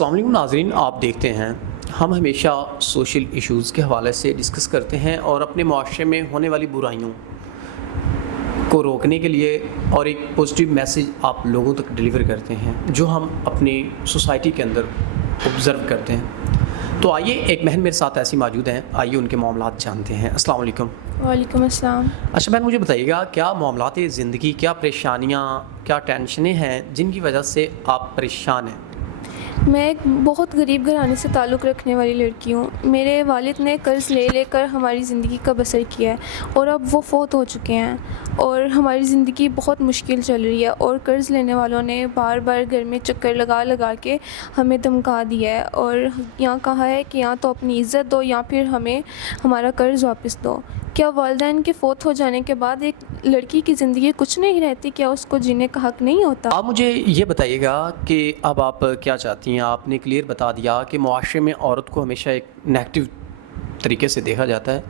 السلام علیکم ناظرین، آپ دیکھتے ہیں ہم ہمیشہ سوشل ایشوز کے حوالے سے ڈسکس کرتے ہیں اور اپنے معاشرے میں ہونے والی برائیوں کو روکنے کے لیے اور ایک پازیٹیو میسیج آپ لوگوں تک ڈیلیور کرتے ہیں جو ہم اپنی سوسائٹی کے اندر آبزرو کرتے ہیں۔ تو آئیے، ایک بہن میرے ساتھ ایسی موجود ہیں، آئیے ان کے معاملات جانتے ہیں۔ السلام علیکم۔ وعلیکم السلام۔ اچھا بہن، مجھے بتائیے گا کیا معاملات زندگی، کیا پریشانیاں، کیا ٹینشنیں ہیں جن کی وجہ سے آپ پریشان ہیں؟ میں ایک بہت غریب گھرانے سے تعلق رکھنے والی لڑکی ہوں۔ میرے والد نے قرض لے لے کر ہماری زندگی کا بسر کیا ہے اور اب وہ فوت ہو چکے ہیں اور ہماری زندگی بہت مشکل چل رہی ہے، اور قرض لینے والوں نے بار بار گھر میں چکر لگا لگا کے ہمیں دھمکا دیا ہے اور یہاں کہا ہے کہ یا تو اپنی عزت دو یا پھر ہمیں ہمارا قرض واپس دو۔ کیا والدین کے فوت ہو جانے کے بعد ایک لڑکی کی زندگی کچھ نہیں رہتی؟ کیا اس کو جینے کا حق نہیں ہوتا؟ آپ مجھے یہ بتائیے گا کہ اب آپ کیا چاہتی ہیں؟ آپ نے کلیئر بتا دیا کہ معاشرے میں عورت کو ہمیشہ ایک نیگیٹو طریقے سے دیکھا جاتا ہے،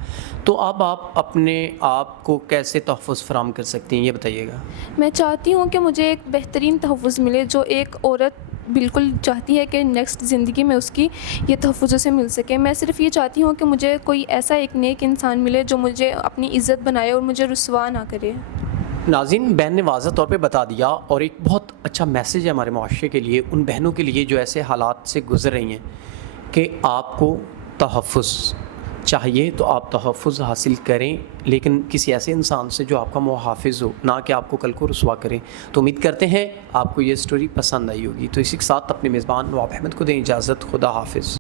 تو اب آپ اپنے آپ کو کیسے تحفظ فراہم کر سکتی ہیں، یہ بتائیے گا۔ میں چاہتی ہوں کہ مجھے ایک بہترین تحفظ ملے جو ایک عورت بالکل چاہتی ہے کہ نیکسٹ زندگی میں اس کی یہ تحفظ سے مل سکے۔ میں صرف یہ چاہتی ہوں کہ مجھے کوئی ایسا ایک نیک انسان ملے جو مجھے اپنی عزت بنائے اور مجھے رسوا نہ کرے۔ ناظرین، بہن نے واضح طور پہ بتا دیا اور ایک بہت اچھا میسیج ہے ہمارے معاشرے کے لیے، ان بہنوں کے لیے جو ایسے حالات سے گزر رہی ہیں کہ آپ کو تحفظ چاہیے تو آپ تحفظ حاصل کریں، لیکن کسی ایسے انسان سے جو آپ کا محافظ ہو، نہ کہ آپ کو کل کو رسوا کریں۔ تو امید کرتے ہیں آپ کو یہ سٹوری پسند آئی ہوگی۔ تو اسی کے ساتھ اپنے میزبان نواب احمد کو دیں اجازت۔ خدا حافظ۔